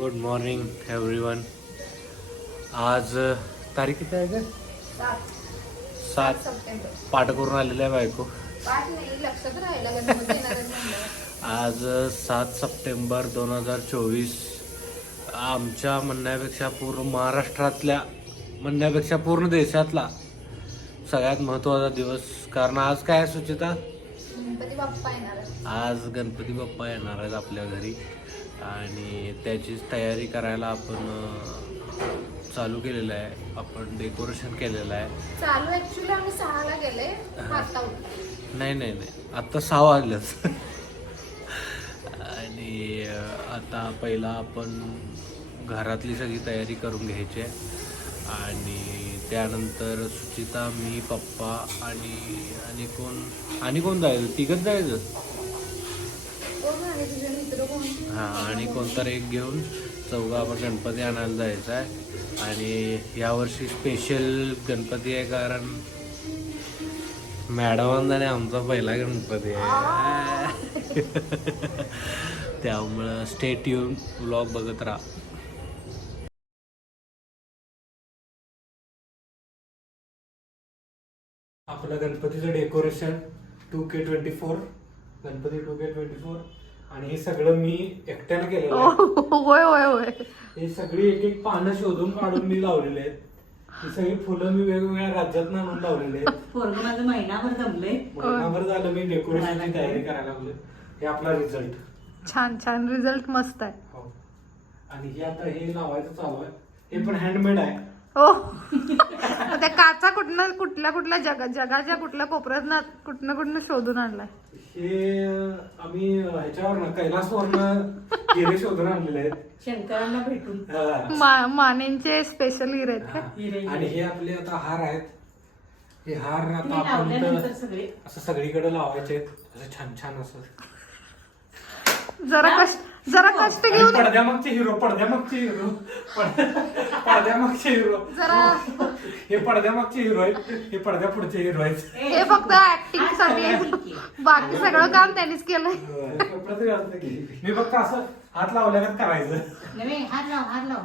Good morning everyone. आज तारीख किती आहे का? 7 सप्टेंबर. पाठ करून आलेलं आहे बायको. पाठ नाही लक्षात राहिलं गणपती येणारच म्हणलं. आज 7 सप्टेंबर 2024. आमच्या म्हणण्यापेक्षा पूर्ण महाराष्ट्रातल्या म्हणण्यापेक्षा पूर्ण देशातला सगळ्यात महत्त्वाचा दिवस. कारण आज काय आहे सुचिता? गणपती बाप्पा येणार आहे. आज गणपती बाप्पा येणार आहेत आपल्या घरी आणि त्याचीच तयारी करायला आपण चालू केलेलं आहे. आपण डेकोरेशन केलेलं आहे. चालू ऍक्च्युली आम्ही 6ला गेले. आता उठलो. नाही आत्ता 6 वाजलेच. आणि आता पहिला आपण घरातली सगळी तयारी करून घ्यायची आहे आणि त्यानंतर सुचिता, मी, पप्पा आणि कोण जायचं? तिघच जायचं. कोण आहे तुझे मित्र कोण? हां, आणि कोणतर एक घेऊन चौघं आपण गणपती आणायला जायचं आहे. आणि यावर्षी स्पेशल गणपती आहे कारण मॅडमांना आमचा पहिला गणपती आहे. त्यामुळं स्टे ट्यून, व्लॉग बघत राहा. आपलं गणपतीचं डेकोरेशन 2K24 गणपती 2K24 आणि हे सगळं मी एकट्यानं केलेलं आहे. होय होय होय. हे सगळी एक एक पानं शोधून काढून मी लावलेले आहेत. ही सगळी फुलं मी वेगवेगळ्या राज्यात आणून लावलेले आहेत. पोरगं माझं महिनाभर जमलंय. महिनाभर झालं मी डेकोरेशनची तयारी करायला लागलो. हे आपला रिझल्ट. छान रिझल्ट मस्त आहे. हो. आणि हे आता हे लावायचं चालू आहे. हे पण हँडमेड आहे. हो. त्या काचा कुठल्या जगाच्या कुठल्या कोपऱ्यात कुठनं शोधून आणलाय. हे आम्ही ह्याच्यावरनं कैलासवरनं हिरे शोधून आणलेले आहेत. शंकरांना भेटून हा. मानेंचे स्पेशल हिरे आहेत का? हिरे. आणि हे आपले आता हार आहेत. हे हार आता तुम्ही आपण लावल्यानंतर सगळे असं सगळीकडे लावायचे आहेत. असं छान असं. जरा कष्ट घेऊन पडद्यामागचे हिरो पडद्यामागचे हिरो जरा हे पडद्यामागचे हिरो आहेत. हे पडद्या पुढचे हिरो आहेत. हे फक्त ऍक्टिंग साठी आहे. बाकी सगळं काम त्यांनीच केलंय. मी फक्त असं हात लावल्यागत करायचं. नव्हे, हात लाव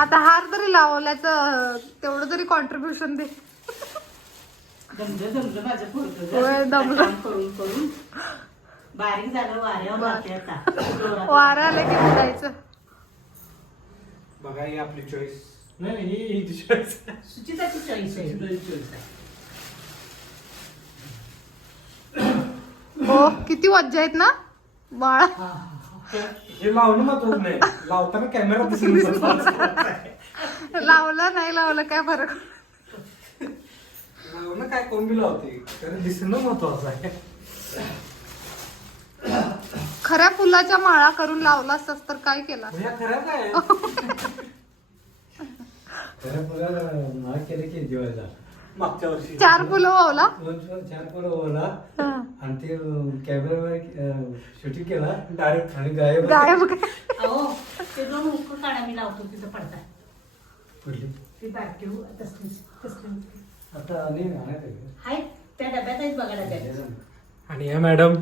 आता हार तरी लावल्याचं तेवढं तरी कॉन्ट्रीब्युशन दे. जमलं माझं होय, पोरगं दमलं. काम करून बारीक झालं. वाऱ्यावर जाते आता. वारं आलं की उठायचं. बघा ही आपली चॉईस. नाही ही चॉईस. सुचिताची चॉईस आहे. हो, किती मज्जा आहेत ना बाळा. हे लावणं महत्वाचं नाही. लावताना कॅमेरा दिसून लावलं नाही लावलं काय फरक. लावणं काय कोण बी लावते कारण दिसणं महत्वाचं आहे. खऱ्या फुलाच्या माळा करून लावला असतास तर काय केला. खरं काय खरं फुलाला माळ केले की जेवायला मागच्या वर्षी 4 फुलं वावला. 4 फुलं ओला आणि ते कॅमेरावर शूटिंग केला डायरेक्ट आणि गायब गायब काय. अहो, ते 2 हुक्क काढा मी लावतो तिथं पडता. पडली. ती बारकी तसली आता आणि आणायचं आहेत त्या डब्यात आहेत बघा डब्यात. आणि या मॅडम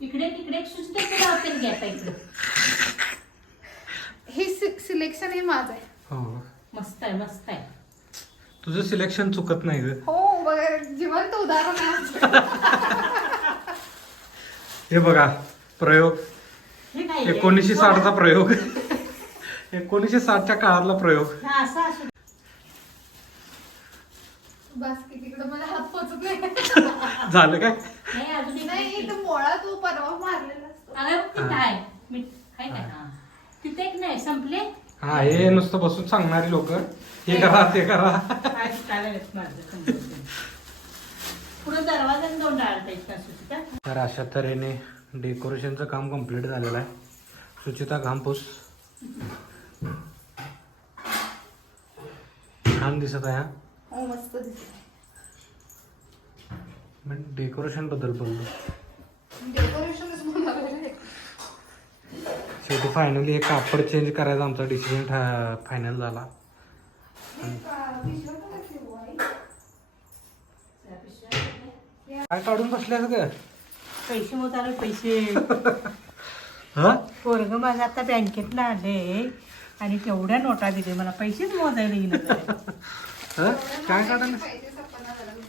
इकडे सुचिता लावते घ्या इकडे. हे सिलेक्शन हे माझं आहे. हो मस्त आहे. तुझं सिलेक्शन चुकत नाही ग. हो बघा जिवंत उदाहरण आहे. हे बघा प्रयोग हे काय 1960चा प्रयोग. 1960च्या काळातला प्रयोग. असं बस की तिकडं मला हात पोचत नाही. झालं काय? नाही अजून एक नाही इथं मोळा तू परवा मारलेला असतो. अगं तिथं आहे मी आहे का तिथे एक नाही संपले. हा हे नुसतं बसून सांगणारी लोक हे करा ते करा. काय शिकायला येत माझं पुढे दरवाजाने 2 डाळता येत का सुचिता. तर अशा तऱ्हेने डेकोरेशनचं काम कम्प्लीट झालेलं आहे. सुचिता घामपूस छान दिसत आहे. हा हो मस्त दिसत. डेकोरेशन बद्दल बोललो. डेकोरेशनच बनवलेलं. शेवटी फायनली हे कापड चेंज करायचा आमचा डिसिजन फायनल झाला. काय काढून बसल्यास ग? पैसे मोजायला पैसे हा पोरग माझं आता बँकेतनं आले आणि केवढ्या नोटा दिले मला पैसेच मोजायला येईन हा? काय काढायला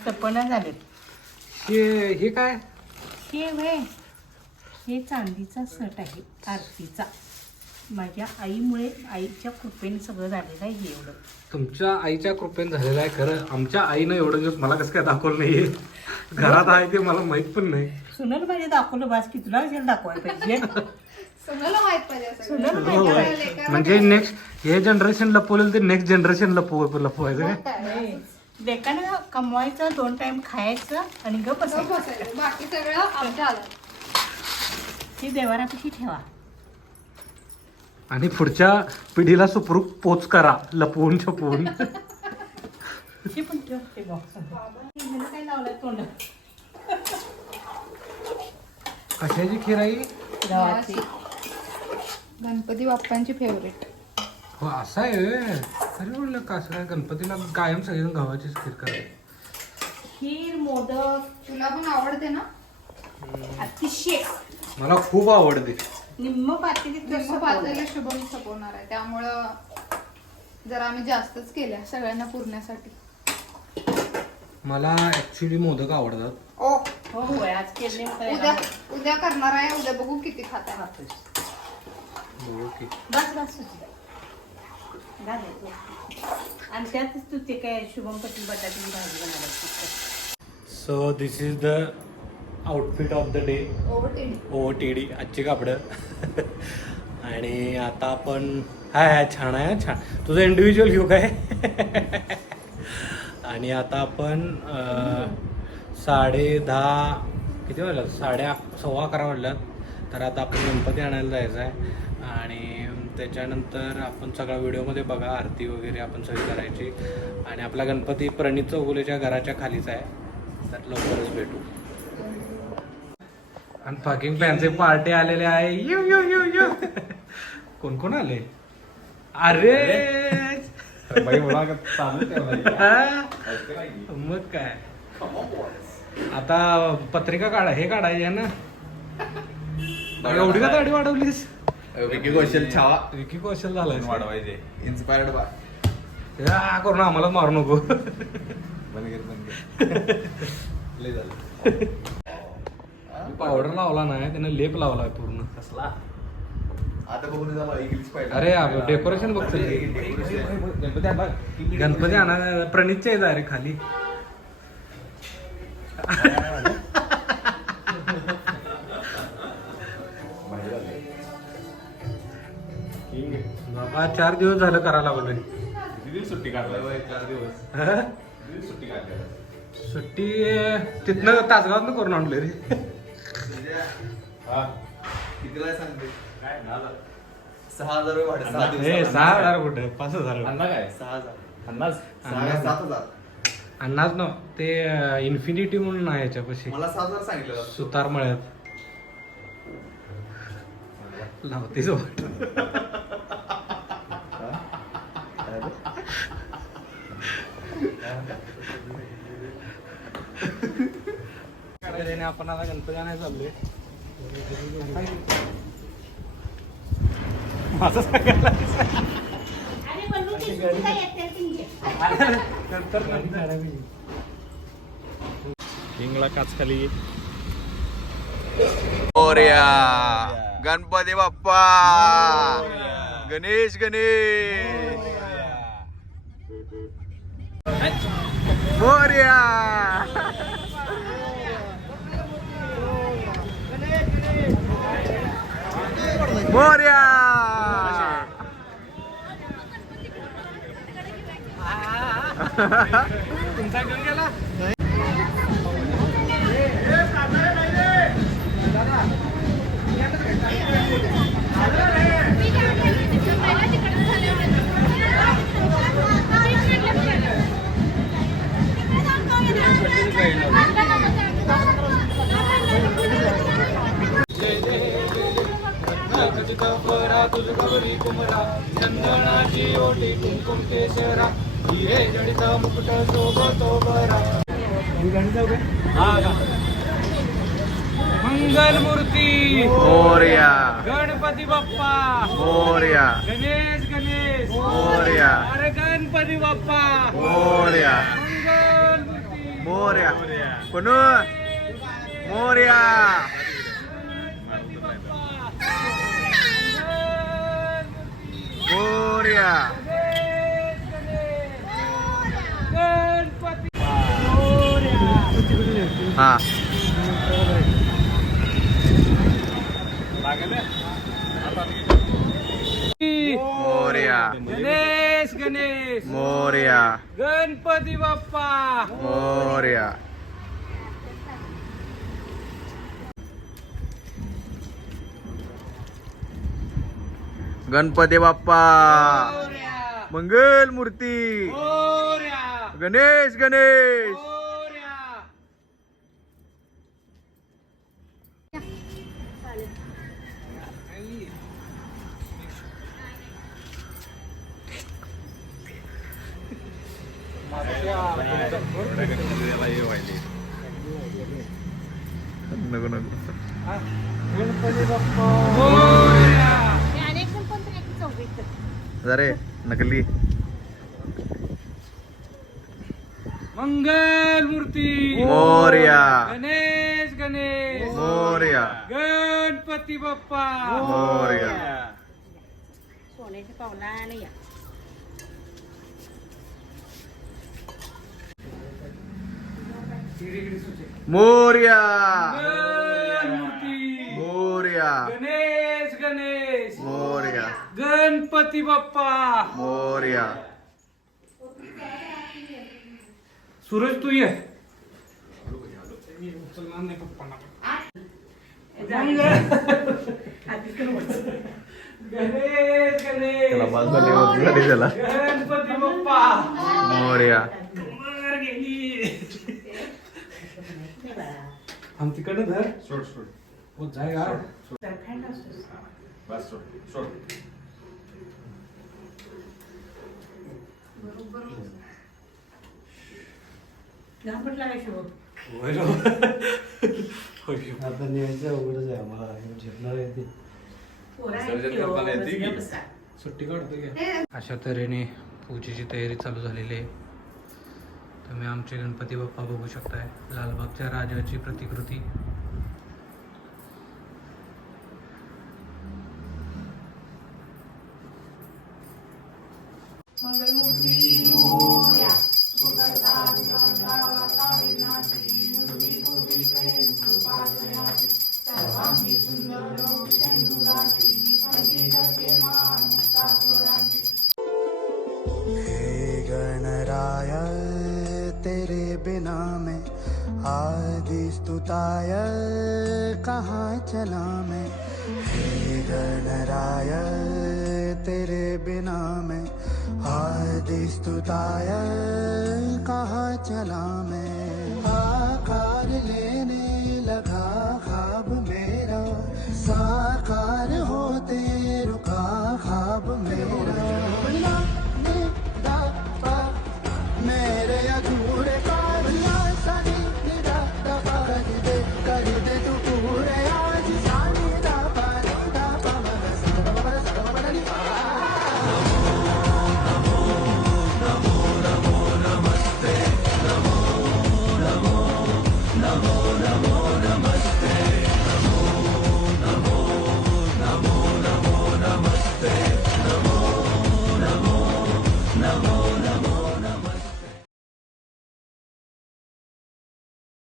सपना झाले हे काय हे वय हे चांदीचा सट आहे आरतीचा माझ्या आईमुळे आईच्या कृपेने सगळं झालेलं आहे हे एवढं तुमच्या आईच्या कृपेने झालेलं आहे खरं आमच्या आईनं एवढं दिवस मला कसं काय दाखवलं नाहीये घरात आहे ते मला माहित पण नाही सुनल माझे दाखवलं बास की तुला कशाला दाखवायला पाहिजे सुनाला माहित पाहिजे सगळं. सुनल माहिती पाहिजे म्हणजे नेक्स्ट हे जनरेशन लपवलेलं ते नेक्स्ट जनरेशन लपवायचं काय नाही. लेकानं कमवायचं 2 टाइम खायचं आणि गप गप्प बसायचं. बाकी सगळं आमच्या आलं. ती देवारापाशी ठेवा आणि पुढच्या पिढीला सुपरूप पोच करा लपवून छपवून ती पण ठेवते बॉक्स काय लावलंय तोंडात कशाची खीर आई गव्हाची गणपती बाप्पांची फेवरेट. हो असं आहे व्हय. अरे म्हणलं कसं काय गणपतीला कायम सगळेजण गव्हाचीच खीर करतात खीर मोदक तुला पण आवडते ना? अतिशय मला खूप आवडते निम्म पातेलीत जसं कसं पातेलं शुभम सपवणार आहे त्यामुळं जरा आम्ही जास्तच केल्या सगळ्यांना पुरण्यासाठी. मला ऍक्च्युली मोदक आवडतात ओ हो होय आज केले उद्या उद्या करणार आहे. उद्या बघू किती खाता. ओके बस बस घालायचं आणि त्यातच तू ते काय शुभम पती बटाट्याची भाजी बनवायची so this is the outfit of the day OOTD आजची कापडं आणि आता आपण हाय छान आहे छान तुझं इंडिव्हिज्युअल घेऊ काय आणि आता आपण 10:30 किती वाजल्यात 11:15 वाजल्यात तर आता आपण गणपती आणायला जायचं आहे आणि त्याच्यानंतर आपण सगळा व्हिडिओमध्ये बघा आरती वगैरे आपण सगळी करायची आणि आपला गणपती प्रणित चौगुलेच्या घराच्या खालीच आहे तर लवकरच भेटू आणि फकिंग फॅन्सी पार्टी आलेले आहे यू यू यू यू कोण कोण आले अरे मग काय आता पत्रिका काढा हे काढायची आहे ना एवढी का दाढी वाढवलीस विकी कौशल छावा विकी कौशल झालाय वाढवायचे इन्स्पायर्ड बाय करून आम्हाला मारू नको लय झालं पावडर लावला नाही त्याने लेप लावलाय पूर्ण कसला आता बघून झाला इंग्लिश पाहिजे अरे डेकोरेशन बघतो गणपती आणा प्रणितच्या येत अरे खाली बाबा 4 दिवस झालं करायला लागलोय किती सुट्टी काढलाय 4 दिवस किती सुट्टी काढली सुट्टी तिथनं तासगावात करून आणलोय रे कितीला सांगते काय 6,000 रुपये भाडे 6 दिवस 6,000 कुठे 5,000 अन्ना काय 6,000 अन्नाच 7,000 अन्नाच न ते इन्फिनिटी म्हणून आहे याच्यापाशी मला 7,000 सांगितलं सुतार मळ्यात लावतेच वाट आपण आता गणपती आणायला चाललोय माझं सांगायला हिंगला काच खाली मोरया गणपती बाप्पा गणेश गणेश मोरया मोरया तुमचा घेऊन गेला चंदनाची ओटी कुंकुम केशरा हिरे जडित मुकुट शोभतो बरा. हा का? मंगलमूर्ती मोरया गणपती बाप्पा मोरया गणेश गणेश मोरया अरे गणपती बाप्पा मोरया मंगलमूर्ती मोरया कोण मोरया मोरया गणपती हा मोरया गणेश गणेश मोरया गणपती बाप्पा मोरया गणपती बाप्पा मंगल मूर्ती मोरया गणेश गणेश मोरया नको नको गणपती बाप्पा मोरया अरे नकली मंगलमूर्ती मोरया गणेश गणेश मोरया गणपती बाप्पा मोरया सोन्याच्या पावला नाही या मोरया मंगलमूर्ती मोरया गणेश गणेश मोरया गणपती बाप्पा मोरया सूरज तू ये गणेश गणेश त्याला बाजूला झाली त्याला गणपती बाप्पा मोरया हम तिकडनं धर सोड सोड हो जाएगा बस सोड सोड आता न्यायचं अवघडच आहे आम्हाला झेपणार आहे ते विसर्जन करताना येते की सुट्टी काढतो अशा तऱ्हेने पूजेची तयारी चालू झालेली आहे. तुम्ही आमचे गणपती बाप्पा बघू शकताय लालबागच्या राजाची प्रतिकृती. हे गणराय तेरे बिना मैं आदि स्तुताय कहाँ चला मैं हे गणराय तेरे बिना मैं आदि स्तुताय कहाँ चला मैं आकार लेने लगा ख्वाब मेरा साकार होते रुका ख्वाब मेरा मेरे अधूरे कामना सनी निदा दबा कर दे तू पूरे आज सानी दबा दबा मन सदा सदा नी नमो